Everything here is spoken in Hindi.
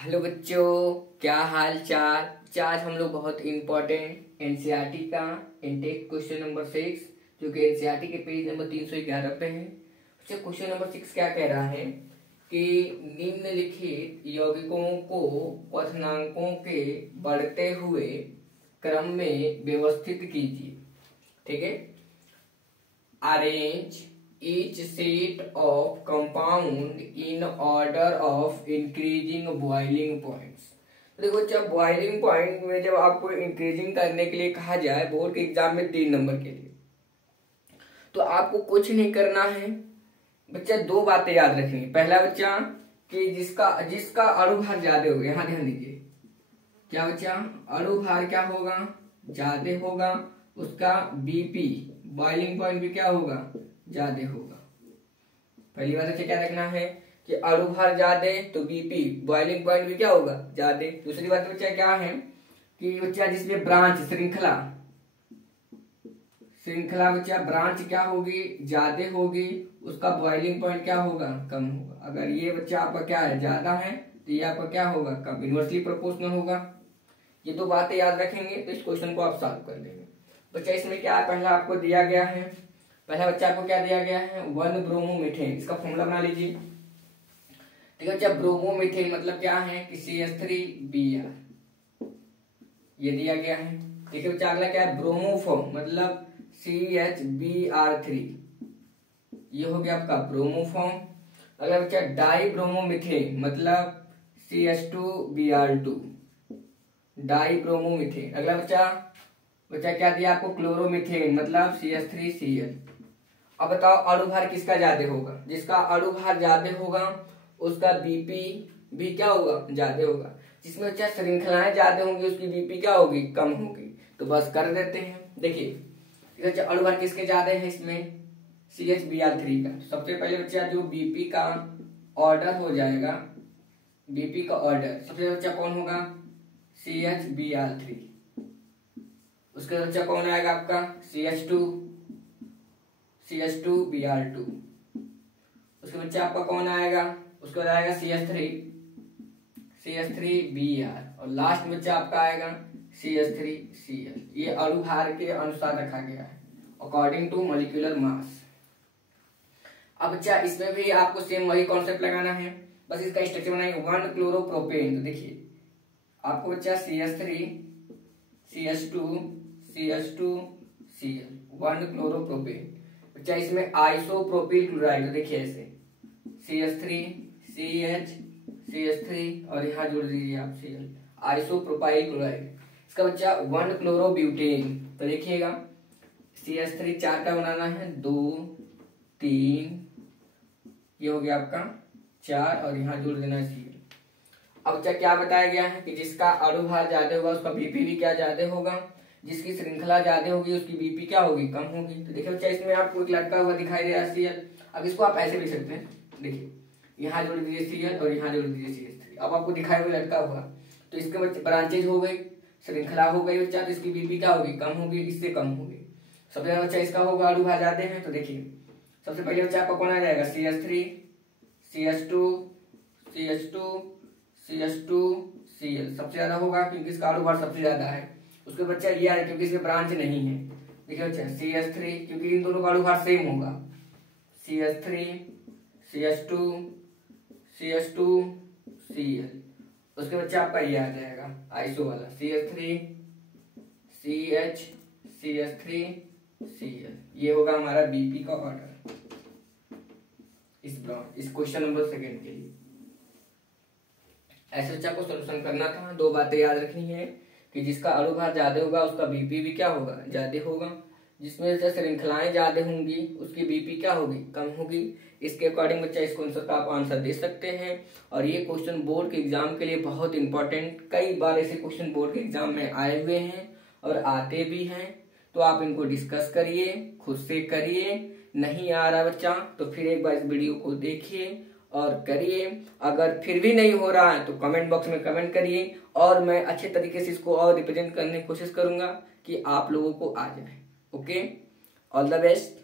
हेलो बच्चों, क्या हाल चाल। आज हम लोग बहुत इम्पोर्टेंट एनसीईआरटी का इनटेक क्वेश्चन नंबर 6 जो कि एनसीईआरटी के पेज नंबर 311 पे है। क्वेश्चन नंबर 6 क्या कह रहा है कि निम्नलिखित यौगिकों को क्वथनांकों के बढ़ते हुए क्रम में व्यवस्थित कीजिए। ठीक है, arrange each set of compound in order of increasing boiling points। तो देखो, जब बॉइलिंग पॉइंट में जब आपको इंक्रीजिंग करने के लिए कहा जाए बोर्ड के एग्जाम में 3 नंबर के लिए, तो आपको कुछ नहीं करना है बच्चा। 2 बातें याद रखनी। पहला बच्चा कि जिसका अणुभार ज्यादा होगा, यहाँ ध्यान दीजिए, क्या बच्चा अणुभार क्या होगा, ज्यादा होगा, उसका बीपी बॉइलिंग पॉइंट भी क्या होगा, ज्यादा होगा। पहली बात अच्छा क्या रखना है कि अणुभार ज्यादा तो बीपी बॉइलिंग पॉइंट भी क्या होगा, ज्यादा। दूसरी बात बच्चा क्या है कि बच्चा जिसमें ब्रांच श्रृंखला बच्चा ब्रांच क्या होगी, ज्यादा होगी, उसका बॉइलिंग पॉइंट क्या होगा, कम होगा। अगर ये बच्चा आपका क्या है, ज्यादा है, तो ये आपका क्या होगा, कम, इनवर्सली प्रोपोर्शनल होगा। ये 2 बातें याद रखेंगे तो इस क्वेश्चन को आप सॉल्व कर देंगे। बच्चा इसमें क्या पहला आपको दिया गया है, पहला बच्चा आपको क्या दिया गया है, 1 ब्रोमोमीथेन। इसका फॉर्मूला बना लीजिए। ठीक है बच्चा, ब्रोमोमीथेन मतलब क्या है कि CH3Br, ये दिया गया है। ठीक है बच्चा, अगला क्या है, ब्रोमोफॉर्म मतलब CHBr3, ये हो गया आपका ब्रोमोफॉर्म। अगला बच्चा डाई ब्रोमोमीथेन मतलब CH2Br2, डाई ब्रोमोमीथेन। अगला बच्चा क्या दिया आपको, क्लोरोमीथेन मतलब CH3Cl। अब बताओ अणुभार किसका ज्यादा होगा, जिसका अणुभार ज्यादा होगा उसका बीपी भी क्या होगा, ज्यादा होगा। जिसमें बच्चा श्रृंखलाएं ज्यादा होंगी उसकी बीपी क्या होगी, कम होगी। तो बस कर देते हैं। देखिए अणुभार किसके ज्यादा है, इसमें CHBr3 का। सबसे पहले बच्चा जो बीपी का ऑर्डर हो जाएगा, बीपी का ऑर्डर सबसे बच्चा कौन होगा, CHBr3। उसके बच्चा कौन आएगा आपका, CH2Br2। उसके बच्चा आपका कौन आएगा, उसके बाद आएगा CH3Br, और लास्ट बच्चा आपका आएगा CH3Cl। ये अणुभार के अनुसार रखा गया है, अकॉर्डिंग टू मॉलिक्यूलर मास। अब बच्चा इसमें भी आपको सेम वही कॉन्सेप्ट लगाना है, बस इसका स्ट्रक्चर बनाएंगे। 1 क्लोरोप्रोपेन, तो देखिए आपको बच्चा CH3CH2CH2Cl 1 क्लोरोप्रोपेन। बच्चा इसमें आइसोप्रोपिल क्लोराइड, तो देखिए ऐसे CH3CH3 और यहाँ जोड़ दीजिए आप Cl, आइसोप्रोपाइल क्लोराइड। इसका बच्चा 1 क्लोरोब्यूटेन, तो देखिएगा CH3 4 का बनाना है, 2 3, ये हो गया आपका 4, और यहाँ जोड़ देना है Cl। अब बच्चा क्या बताया गया है कि जिसका अणुभार ज्यादा होगा उसका बीपी भी क्या ज्यादा होगा, जिसकी श्रृंखला ज्यादा होगी उसकी बीपी क्या होगी, कम होगी। तो देखिए बच्चा इसमें आपको एक लटका हुआ दिखाई दे रहा है Cl। अब इसको आप ऐसे लिख सकते हैं, देखिए यहाँ जोड़ दीजिए Cl और यहाँ जोड़ दीजिए CH3। अब आपको दिखाई हुआ लटका हुआ, तो इसके बच्चे ब्रांचेज हो गई, श्रृंखला हो गई बच्चा, तो इसकी बीपी क्या होगी, कम होगी, इससे कम होगी। सबसे ज्यादा बच्चा इसका होगा अणुभार ज्यादा है, तो देखिए सबसे पहले बच्चा आपका कौन आ जाएगा, CH3CH2CH2Cl सबसे ज्यादा होगा क्योंकि इसका अणुभार सबसे ज्यादा है। उसके बच्चा ये है क्योंकि इसमें ब्रांच नहीं है। देखिए बच्चा CH3 क्योंकि इन दोनों का अणुभार सेम होगा, CH3CH2CH2Cl। उसके बच्चा आपका ये आ जाएगा आइसो वाला CH3CH3Cl। ये होगा हमारा बीपी का ऑर्डर इस क्वेश्चन नंबर 2 के लिए। ऐसे बच्चा को सॉल्यूशन करना था। 2 बातें याद रखनी है कि जिसका अणुभार ज्यादा होगा उसका बीपी भी क्या होगा, ज्यादा होगा। जिसमें से श्रृंखलाएं ज्यादा होंगी उसकी बीपी क्या होगी, कम होगी। इसके अकॉर्डिंग बच्चा इस क्वेश्चन का आप आंसर दे सकते हैं। और ये क्वेश्चन बोर्ड के एग्जाम के लिए बहुत इंपॉर्टेंट, कई बार ऐसे क्वेश्चन बोर्ड के एग्जाम में आए हुए हैं और आते भी हैं। तो आप इनको डिस्कस करिए, खुद से करिए। नहीं आ रहा बच्चा तो फिर एक बार इस वीडियो को देखिए और करिए। अगर फिर भी नहीं हो रहा है तो कमेंट बॉक्स में कमेंट करिए, और मैं अच्छे तरीके से इसको और रिप्रेजेंट करने की कोशिश करूंगा कि आप लोगों को आ जाए। Okay, all the best.